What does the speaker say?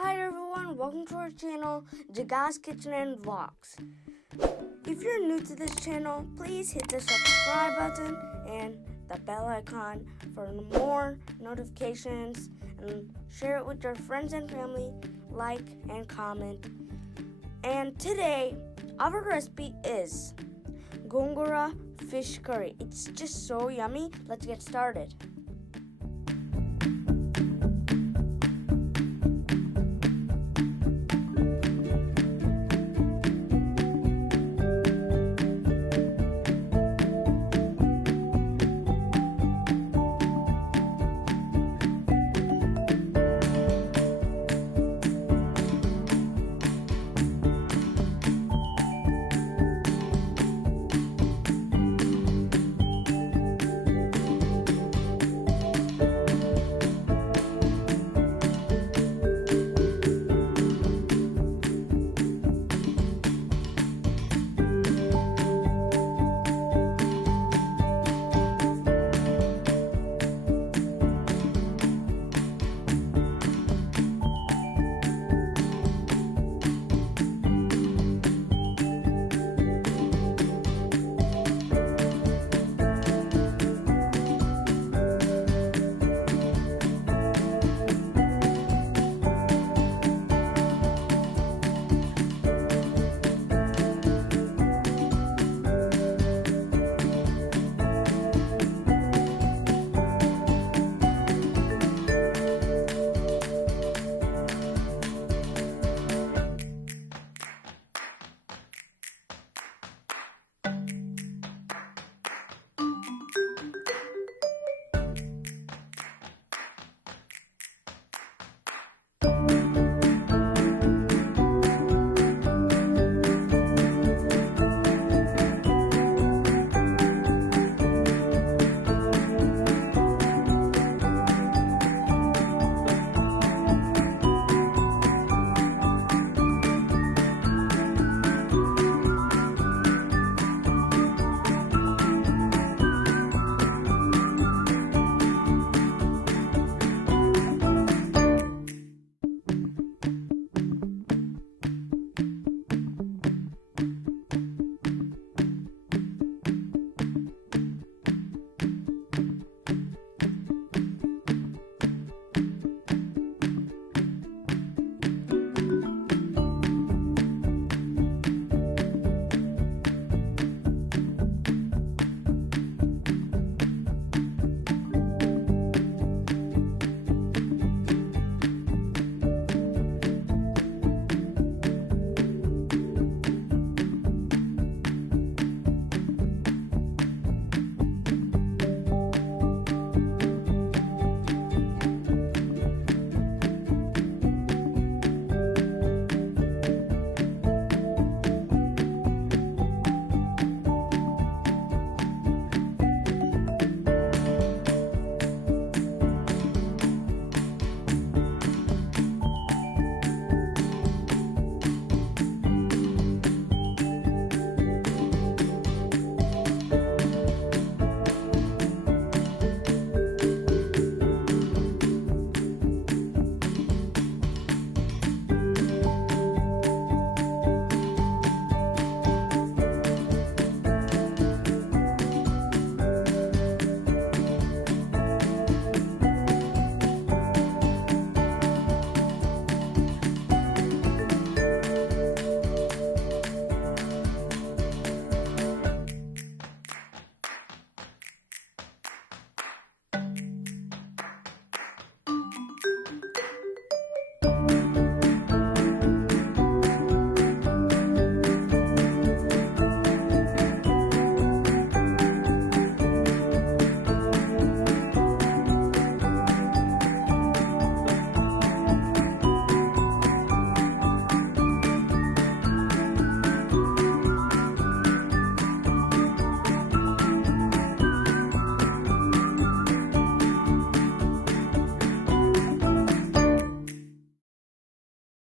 Hi everyone, welcome to our channel, Jagas Kitchen and Vlogs. If you're new to this channel, please hit the subscribe button and the bell icon for more notifications, and share it with your friends and family, like and comment. And today, our recipe is Gongura fish curry. It's just so yummy. Let's get started.